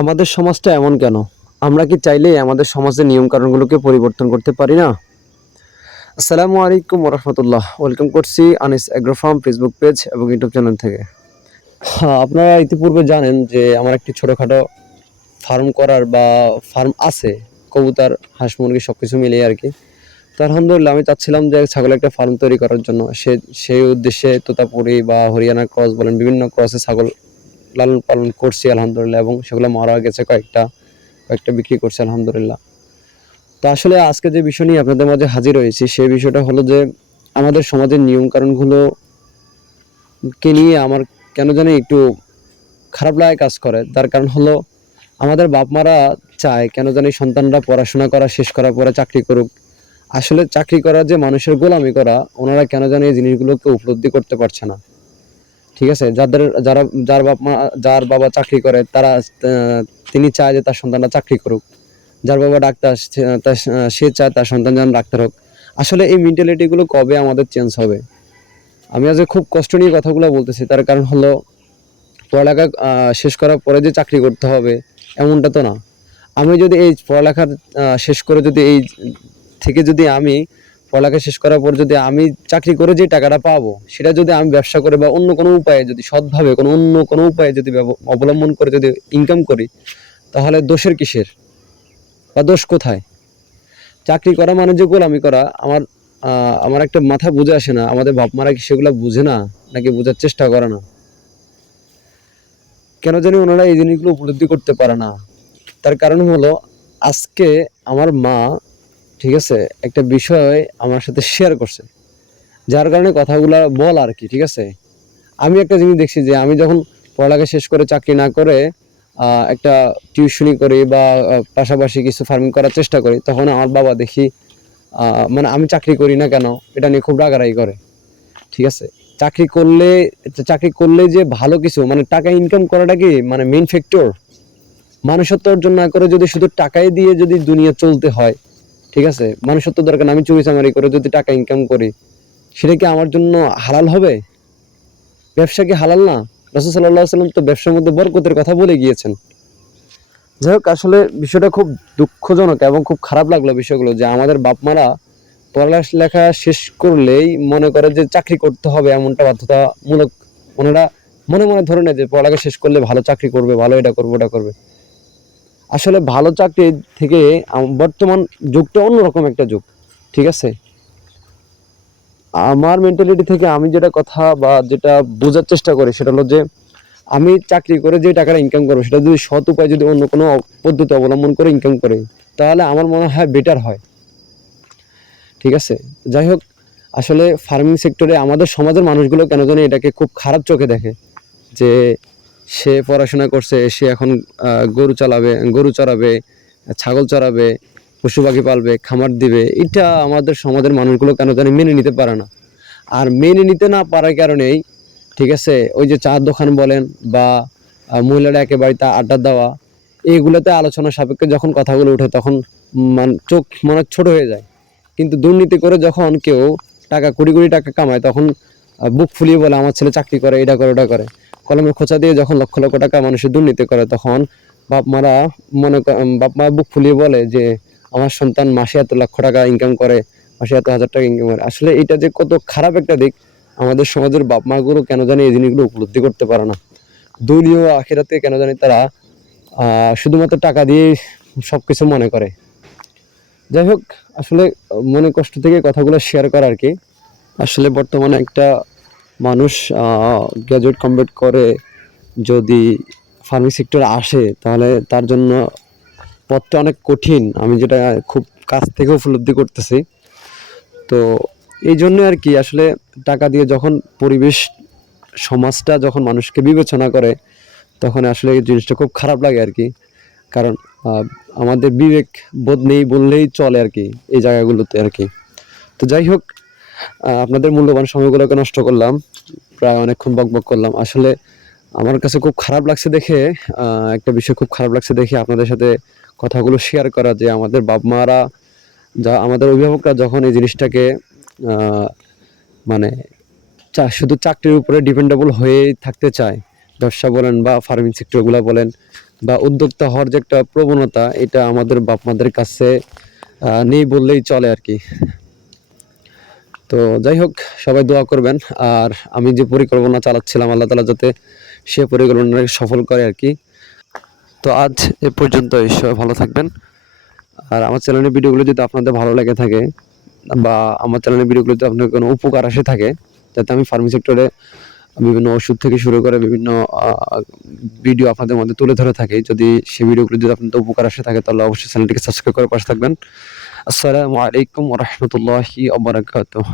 আমাদের সমাজটা এমন কেন? আমরা কি চাইলেই আমাদের সমাজের নিয়মকানুনগুলোকে পরিবর্তন করতে পারি না? আসসালামু আলাইকুম ওয়া রাহমাতুল্লাহ। ওয়েলকাম করছি Anis agro farm Facebook page এবং ইউটিউব চ্যানেল থেকে। আপনারা ইতিপূর্বে জানেন যে আমার একটি ছোটখাটো ফার্ম করার বা ফার্ম আছে। কবুতর, হাঁস, মুরগি সবকিছু মিলিয়ে আরকি। তো আলহামদুলিল্লাহ আমি চাচ্ছিলাম যে ছাগলের একটা ফার্ম তৈরি করার জন্য। সেই উদ্দেশ্যে তোতাপুরি বা হরিয়ানা ক্রস বলেন বিভিন্ন ক্রসের ছাগল লালন পালন করছি আলহামদুলিল্লাহ এবং সেগুলো মারা গেছে কয়েকটা বিক্রি করছি আলহামদুলিল্লাহ। তো আসলে আজকে যে বিষয় নিয়ে আপনাদের মাঝে হাজির হয়েছি সেই বিষয়টা হলো যে আমাদের সমাজের নিয়ম কানুনগুলো কে নিয়ে আমার কেন জানি একটু খারাপ লাগা কাজ করে। তার কারণ হলো আমাদের বাপ মারা চায় কেন জানি সন্তানরা পড়াশোনা করা শেষ করার পরে চাকরি করুক। আসলে চাকরি করা যে মানুষের গোলামি করা, ওনারা কেন জানি এই জিনিসগুলোকে উপলব্ধি করতে পারছে না। ঠিক আছে? যার বাবা চাকরি করে তারা তিনি চায় যে তার সন্তানরা চাকরি করুক। যার বাবা ডাক্তার সে চায় তার সন্তান যেন ডাক্তার হোক। আসলে এই মেন্টালিটি গুলো কবে আমাদের চেঞ্জ হবে? আমি আজকে খুব কষ্ট নিয়ে কথাগুলো বলতেছি। তার কারণ হলো পড়ালেখা শেষ করার পরে যে চাকরি করতে হবে এমনটা তো না। আমি যদি এই পড়ালেখা শেষ করে যদি আমি পড়ালেখা শেষ করার পর যদি আমি চাকরি করে যে টাকাটা পাবো সেটা যদি আমি ব্যবসা করে বা অন্য কোনো উপায়ে যদি সৎভাবে অন্য কোনো উপায়ে যদি অবলম্বন করে যদি ইনকাম করি, তাহলে দোষের কিসের বা দোষ কোথায়? চাকরি করা মানে যে গোলামি করা, আমার একটা মাথা বুঝে আসে না। আমাদের বাপ মারা কি সেগুলো বুঝে না নাকি বোঝার চেষ্টা করে না? কেন জানি ওনারা এই জিনিসগুলো উপলব্ধি করতে পারে না। তার কারণ হলো আজকে আমার মা, ঠিক আছে, একটা বিষয় আমার সাথে শেয়ার করছে, যার কারণে কথাগুলা বল আর কি, ঠিক আছে? আমি একটা জিনিস দেখছি যে আমি যখন পড়ালেখা শেষ করে চাকরি না করে একটা টিউশনি করি বা পাশাপাশি কিছু ফার্মিং করার চেষ্টা করি, তখন আমার বাবা দেখি মানে আমি চাকরি করি না কেন এটা নিয়ে খুব রাগারাগি করে। ঠিক আছে? চাকরি করলে চাকরি করলে যে ভালো কিছু মানে টাকা ইনকাম করাটা কি মানে মেইন ফ্যাক্টর? মানুষত্ব অর্জন না করে যদি শুধু টাকাই দিয়ে যদি দুনিয়া চলতে হয়, ঠিক আছে, মানুষত্ব দরকার না। আমি চুরি চামারি করে যদি টাকা ইনকাম করি সেটা কি আমার জন্য হালাল হবে? ব্যবসা কি হালাল না? রাসূল সাল্লাল্লাহু আলাইহি ওয়াসাল্লাম তো ব্যবসার মধ্যে বরকতের কথা বলে গিয়েছেন। যাই হোক, আসলে বিষয়টা খুব দুঃখজনক এবং খুব খারাপ লাগলো বিষয়গুলো যে আমাদের বাপ মারা পড়ালেখা শেষ করলেই মনে করে যে চাকরি করতে হবে এমনটা বাধ্যতামূলক। ওনারা মনে মনে ধরে নেয় যে পড়ালেখা শেষ করলে ভালো চাকরি করবে, ভালো এটা করবে ওটা করবে। আসলে ভালো চাকরি থেকে বর্তমান যুগটা অন্যরকম একটা যুগ। ঠিক আছে? আমার মেন্টালিটি থেকে আমি যেটা কথা বা যেটা বোঝার চেষ্টা করি সেটা হলো যে আমি চাকরি করে যে টাকাটা ইনকাম করবো সেটা যদি সৎ উপায় যদি অন্য কোনো পদ্ধতি অবলম্বন করে ইনকাম করে, তাহলে আমার মনে হয় বেটার হয়। ঠিক আছে? যাই হোক, আসলে ফার্মিং সেক্টরে আমাদের সমাজের মানুষগুলো কেন জানি এটাকে খুব খারাপ চোখে দেখে যে সে পড়াশোনা করছে, সে এখন গরু চড়াবে, ছাগল চড়াবে, পশু পাখি পালবে, খামার দিবে। এটা আমাদের সমাজের মানুষগুলো কেন জানি মেনে নিতে পারে না। আর মেনে নিতে না পারার কারণেই, ঠিক আছে, ওই যে চা'র দোকান বলেন বা মহিলারা একেবারে তা আড্ডা দেওয়া, এগুলোতে আলোচনা সাপেক্ষে যখন কথাগুলো ওঠে তখন চোখ মানে ছোট হয়ে যায়। কিন্তু দুর্নীতি করে যখন কেউ কোটি কোটি টাকা কামায় তখন বুক ফুলিয়ে বলে আমার ছেলে চাকরি করে, এটা করে ওটা করে। কলমের খোঁচা দিয়ে যখন লক্ষ লক্ষ টাকা মানুষের দুর্নীতি করে তখন বাপ মা বুক ফুলিয়ে বলে যে আমার সন্তান মাসে এত লক্ষ টাকা ইনকাম করে, মাসে এত হাজার টাকা ইনকাম করে। আসলে এটা যে কত খারাপ একটা দিক, আমাদের সমাজের বাপ মা গুলো কেন জানি এই জিনিসগুলো উপলব্ধি করতে পারে না। দুনিয়া ও আখিরাতে কেন জানি তারা শুধুমাত্র টাকা দিয়ে সবকিছু মনে করে। যাই হোক, আসলে মনে কষ্ট থেকে কথাগুলো শেয়ার করা আর কি। আসলে বর্তমানে একটা মানুষ গ্র্যাজুয়েট কমপ্লিট করে যদি ফার্মিং সেক্টরে আসে তাহলে তার জন্য পথটা অনেক কঠিন। আমি যেটা খুব কাছ থেকে উপলব্ধি করতেছি। তো এই জন্য আর কি আসলে টাকা দিয়ে যখন পরিবেশ সমাজটা যখন মানুষকে বিবেচনা করে তখন আসলে এই জিনিসটা খুব খারাপ লাগে আর কি। কারণ আমাদের বিবেক বোধ নেই বললেই চলে আর কি এই জায়গাগুলোতে আর কি। তো যাই হোক, আপনাদের মূল্যবান সময়গুলোকে নষ্ট করলাম, প্রায় অনেকক্ষণ বকবক করলাম। আসলে আমার কাছে খুব খারাপ লাগছে দেখে, একটা বিষয় খুব খারাপ লাগছে দেখে আপনাদের সাথে কথাগুলো শেয়ার করা যে আমাদের বাপ মারা আমাদের অভিভাবকরা যখন এই জিনিসটাকে আহ, মানে শুধু চাকরির উপরে ডিপেন্ডেবল হয়ে থাকতে চায়, ব্যবসা বলেন বা ফার্মিং সেক্টরগুলো বলেন, বা উদ্যোক্তা হওয়ার যে একটা প্রবণতা, এটা আমাদের বাপ মাদের কাছে নেই বললেই চলে আর কি। তো যাই হোক, সবাই দোয়া করবেন। আর আমি যে পরিকল্পনা চালাচ্ছিলাম, আল্লাহ তালা যাতে সে পরিকল্পনাটাকে সফল করে আর কি। তো আজ এ পর্যন্তই, সবাই ভালো থাকবেন। আর আমার চ্যানেলের ভিডিওগুলো যদি আপনাদের ভালো লেগে থাকে বা আমার চ্যানেলের ভিডিওগুলো যদি আপনার কোনো উপকার আসে থাকে, যাতে আমি ফার্মিং সেক্টরে বিভিন্ন ওষুধ থেকে শুরু করে বিভিন্ন ভিডিও আপনাদের মধ্যে তুলে ধরে থাকি, যদি সেই ভিডিওগুলো যদি আপনাদের উপকার আসে থাকে, তাহলে অবশ্যই চ্যানেলটিকে সাবস্ক্রাইব করে পাশে থাকবেন। আসসালামু আলাইকুম ওয়া রাহমাতুল্লাহি ওয়া বারাকাতুহু।